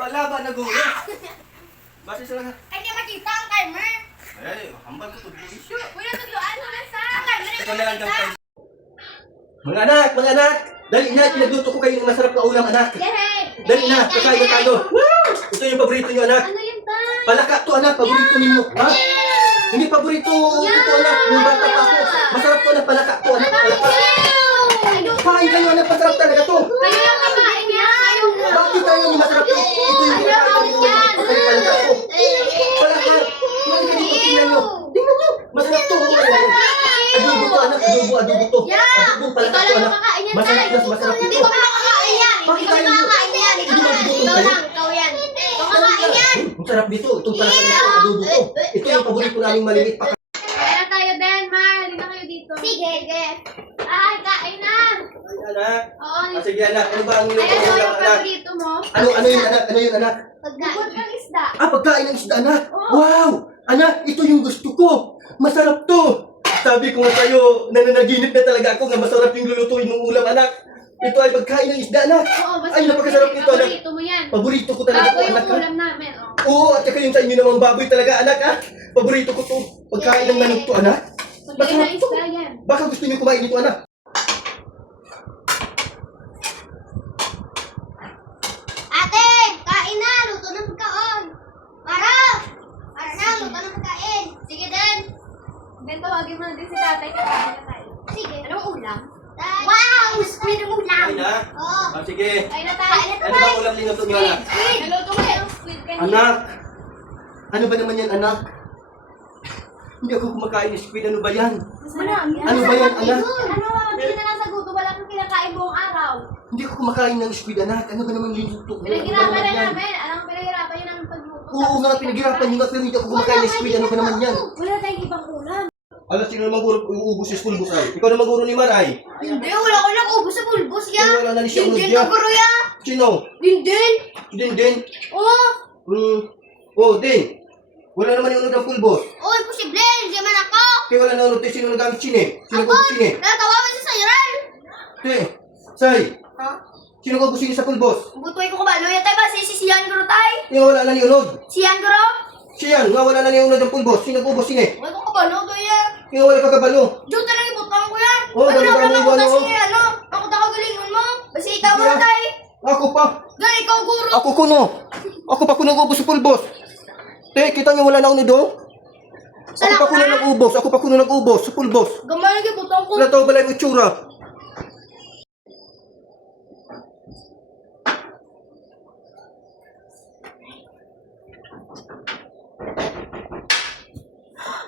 Laban-laban na gulo. Basta sila nga. Ay, di makita ang timer. Ay, hambal ko to. Wala nagluan mo na sa timer. Ito na lang daw tayo. Mga anak! Dali na, pinagluto ko kayo ng masarap na ulam, anak. Dali na, kakain na tayo. Ito yung paborito nyo, anak. Ano yun, tay? Palaka to, anak. Paborito ninyo. Ha? Hindi paborito ito, anak. Yung bata pa ako. Masarap to, anak. Palaka to, anak. Palaka. Kain kayo, anak. Masarap talaga to. Kayo yung kakain yan. Bakit tayo yung masarap to? Ito yung kinakain ko. Palaka to. Palaka. Kumain ka dito, tingnan nyo. Tingnan nyo. Masarap to. Adobo to, anak. Adobo to. Adobo, palaka to, anak. Masarap na, masarap Hindi ito. ko makakain yan. Hindi ko makakain yan. Ikaw lang. Ikaw yan. Ikaw kakain yan. Ang sarap dito. Itong palaka dito. Adobo to. Ito yung paborito naming maliliit pa. Kaya tayo din, Mar. Hindi na kayo dito. Sige. Ay, kain na. Ay, anak. Oo. Sige, anak. Ano ba ang Ayan niluto o mo, yung anak? paborito mo. Ano yun, anak? Ano yun, anak? Bukod ng isda. Pagkain ng isda, anak. Oo. Wow! Anak, ito yung gusto ko. Masarap to. Sabi ko nga sa'yo, nananaginip na talaga ako nga masarap yung lulutuin ng ulam, anak. Ito ay pagkain ng isda, anak. Oo, basta Ay, napakasarap nito, anak. paborito mo yan. Paborito ko talaga Bago to, yung anak. Ha? ulam namin. Oo, at saka yung sa inyo namang baboy talaga, anak, ha? Paborito ko to. Pagkain ng manok to, anak. Pagkain na isda yan. Baka gusto niyo kumain nito, anak. Ate, kain na. Luto ng pagkaon. Para na, luto ng pagkain. Sige din. Then tawagin mo na din si tatay. Kakain na tayo. Sige. Anong ulam? Wow! Squid ang ulam. Kain na. Oo. Sige. Kain na tayo. Ano ba ang ulam niluto niyo, anak? Squid. Naluto ko yung squid kanina. Anak! Ano ba naman yan, anak? Hindi ako kumakain ng squid. Ano ba yan? Marami. Ano ba yan, anak? Ano? Hindi na lang sa guto. Wala kang kinakain buong araw. Hindi ako kumakain ng squid, anak. Ano ba naman linuto? Ano ba Pinaghirapan naman na yan? namin. Anong pinaghirapan yun namin pagluto? Oo nga, pinaghirapan nyo nga, pero hindi ako kumakain ng squid. Ano ba naman yan? Wala tayong ibang ulam. Alas, sino naman guro uubos sa school bus ay? Ikaw naman guro ni Maray. Hindi, wala ko lang ubos sa pulbos ya. Wala na ni siya Dindin unod ka ya. bro ya. Sino? Dindin. Din. Oo. Din. Wala naman yung unod ang full boss. Oo, imposible. Hindi man ako. Kaya wala na unod tayo, sino nagamit sine? Sino ko sine? Natawagan sa sayaran. Say, Ha? sino ko sine sa full boss? Butoy ko kabalo. Yatay ba? Sisiyan ko tay. Yung wala na ni unod. Siyan ko ro. Siyan, nga wala na ni unod ang full boss. Sino ko sine? Wala ko kabalo to ya. Yung wala kagabalo. Diyo talaga ibutang ko yan. Oo, Ano ganun na ka ako mo, ano? kasi ano? Ako ta kagalingon mo. Basta ikaw Yeah. tay. Ako pa. Gan ikaw guro. Ako kuno. Ako pa kuno ubos sa full boss. Kita niyo wala na unod do? Ako pa kuno nag-ubos. Ako pa kuno nag-ubos sa full boss. Gamay lagi butang ko. Wala tao balay mo itsura.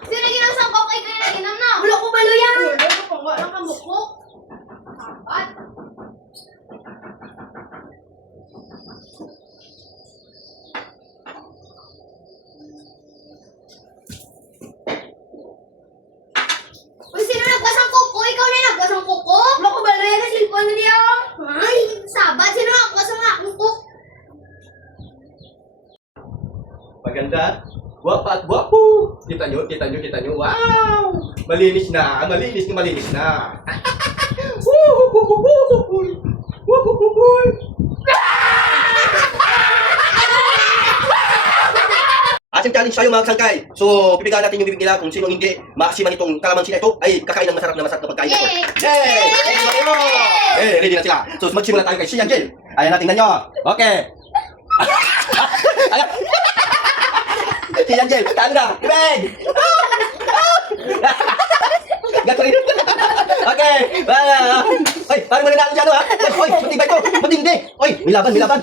Sino ginasang ko kay kaya ginam na? Wala ko balo yan. Wala ko nga lang kamukok. Sabat. Uy, sino nagpasang kuko? Ikaw na nagpasang kuko? Wala ko balo yan. Silpon na niya. Ay, sabat. Sino nagpasang kuko? Maganda. Guwapa at guwapo. Kita nyo. Wow! Malinis na. Ating challenge tayo mga kasangkay. So, pipigaan natin yung bibig nila kung sino hindi maasiman itong kalamansi na ito ay kakain ng masarap na pagkain na ito. Yay! Ready na sila. So, magsimula tayo kay Sian Jill. Ayan na, tingnan nyo. Okay. Ayan. Sian Jill, tayo na. Ibig! Gagawin. Okay. Oy, parang mananalo dyan, ha? Oy, matibay to. Matindi. Oy, may laban.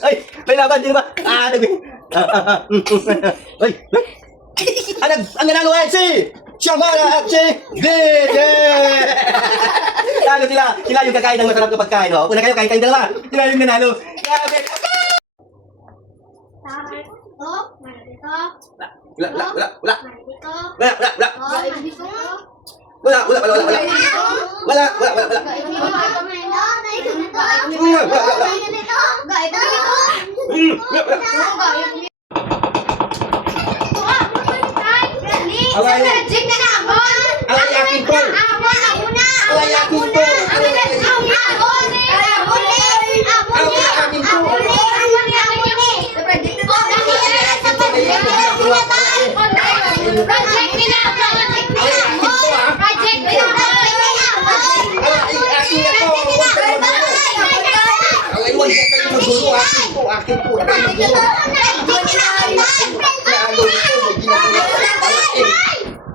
Oy, may laban, di ba? Oy, ang nanalo ay si Shamara at si Dede! Talo sila yung kakain ng masarap na pagkain, oh. Una kayo, kain dalawa. Sila yung nanalo. Grabe. Oh, mana dito? Wala. Mana dito? Wala. Oh, mana dito? Wala. akin po.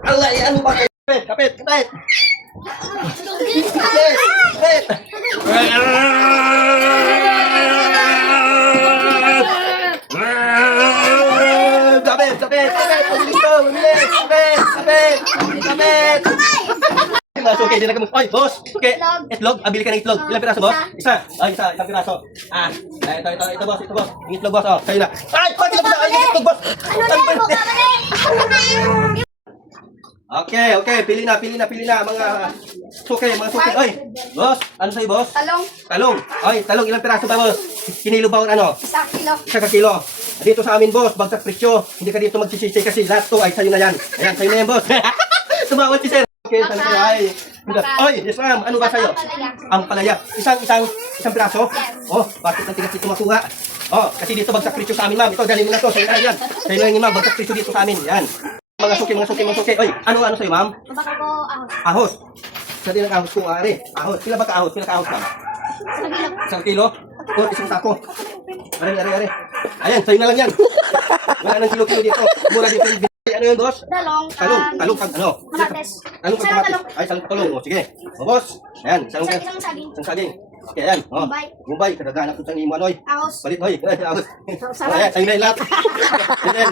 Allah, ano ba kayo? Kapit, kapit! Kapit! Kapit! Kapit! Kapit! Kapit! Mabilis to! Mabilis! Kapit! Kapit! Kapit! Mas okay, din na Oy, boss! Okay, itlog. Bili ka ng itlog. Ilang piraso, boss? Isa. Ay, isa. Isang piraso. Ito, boss. Ito, boss. Yung itlog, boss. Oh, sa'yo na. Ay, pag ilang piraso. Ay, yung itlog, boss. Okay, okay. Pili na. Mga suke, Oy, boss. Ano sa'yo, boss? Talong. Talong. Oy, talong. Ilang piraso ba, boss? Kinilo ba o ano? 1 kilo. 1 kilo. Dito sa amin, boss. Bagsak presyo. Hindi ka dito magsisisi kasi lahat to ay sa'yo na yan. Ayan, sa'yo na yan, boss. Tumawad si sir. Okay, saan ka ay? Oy, yes ma'am. Ano ba sa'yo? Ang palaya. Isang piraso? Oh, bakit ang tigas dito makuha? Oh, kasi dito bagsak presyo sa amin, ma'am. Ito, dali mo na to. Sa'yo na yan. Sa'yo na yan, ma'am. Bagsak presyo dito sa amin. Yan. Mga suki. Oy, ano sa'yo, ma'am? Baka ko ahos. Ahos. Sa din ang ahos kung ari. Ahos. Pila ba ka ahos? Pila ka ahos, ma'am? 1 kilo? Oh, isang sako. Are. Ayan, sa'yo na lang yan. Wala nang kilo-kilo dito. Mura dito yung ano yun, boss? Talong. Talong pag ano? Kamates. Talong pag Isang kamatis. talong. Ay, talong talong. O, sige. O, boss. Ayan, talong ka. Isang saging. Isang saging. Okay, ayan. O, Mumbai. Mumbai. Kadagana ko sa imo, anoy. Ahos. Palit, hoy. Ayan, Sarap. ayan, sa'yo na yung lahat. Ayan.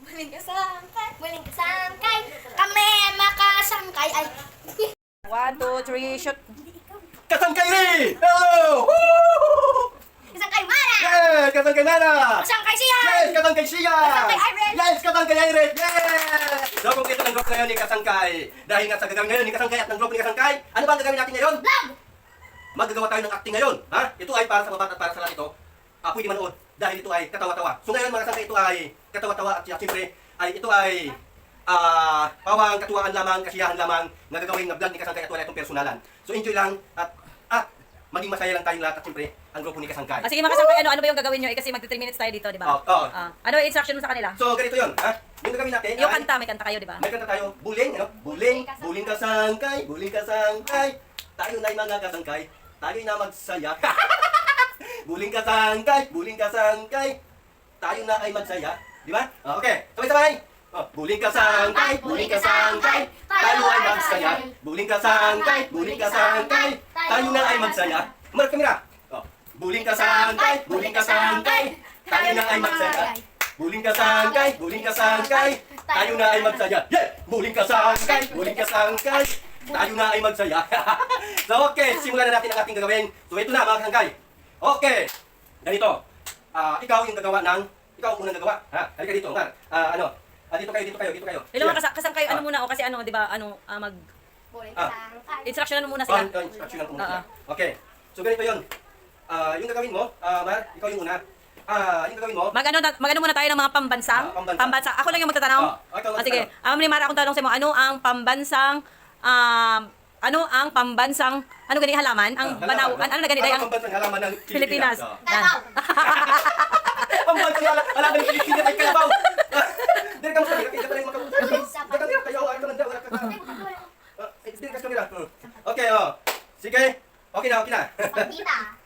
Muling kasangkay. Kami makasangkay. Ay. 1, 2, 3, shoot. Kasangkay rin! Hello! Woo! Kasangkay Mara. Yes! Kasangkay Nana! Kasangkay siya. Yes! Kasangkay Siya! Kasangkay Irene! Yes! Kasangkay Irene! Yes! So, kung kita ng group ngayon ni Kasangkay, dahil nga sa gagawin ngayon ni Kasangkay at ng group ni Kasangkay, ano ba ang gagawin natin ngayon? Vlog. Magagawa tayo ng acting ngayon. Ha? Ito ay para sa babat at para sa lahat ito. Pwede manood dahil ito ay katawa-tawa. So ngayon mga Kasangkay, ito ay katawa-tawa at siyempre ay ito ay pawang katuwaan lamang, kasiyahan lamang na gagawin na vlog ni Kasangkay at wala itong personalan. So enjoy lang at maging masaya lang tayong lahat at siyempre ang grupo ni Kasangkay. Sige mga kasangkay, ano ba yung gagawin nyo? Kasi mag 3 minutes tayo dito, di ba? Oo. Ano yung instruction mo sa kanila? So ganito yun. Ha? Yung gagawin natin Yung ay kanta, may kanta kayo, di ba? may kanta tayo. Buling, ano? Buling Kasangkay, buling Kasangkay. Tayo na'y mga kasangkay, tayo'y na magsaya. Buling Kasangkay, tayo na ay magsaya. Di ba? Okay, sabay-sabay. Buling Kasangkay, tayo ay magsaya. Buling Kasangkay, tayo na ay magsaya. Marap kamera. Buling Kasangkay, tayo na ay magsaya. Buling Kasangkay, tayo na ay magsaya. Yeah! Buling Kasangkay, tayo na ay magsaya. So okay, simulan na natin ang ating gagawin. So ito na mga kasangkay. Okay, ganito. Ikaw yung gagawa ng, ikaw ang unang gagawa. Ha? Halika dito, Mar. Dito kayo. Hello mga kasangkay, ano muna, o kasi ano, di ba, mag... Muling kasangkay. Instructionan mo muna sila. Instruction lang muna sila. Okay, so ganito yun. Yung gagawin mo, Mar, ikaw yung una. Yung gagawin mo, Mag-ano muna tayo ng mga pambansang? Pambansa. Ako lang yung magtatanong? ikaw ang Sige, ni Mara, akong tanong sa mo, ano ang pambansang, ano ganing halaman? Ang banaw, ano na ganito? Ang pambansang halaman ng Pilipinas. Yan. Pambansang halaman ng Pilipinas ay kalabaw. Dili ka mo sabi, kapit ka tayo makausap. Tayo, ay ka nanda, wala ka. Dili ka sa kamera. Okay, sige. Okay na. Pagkita.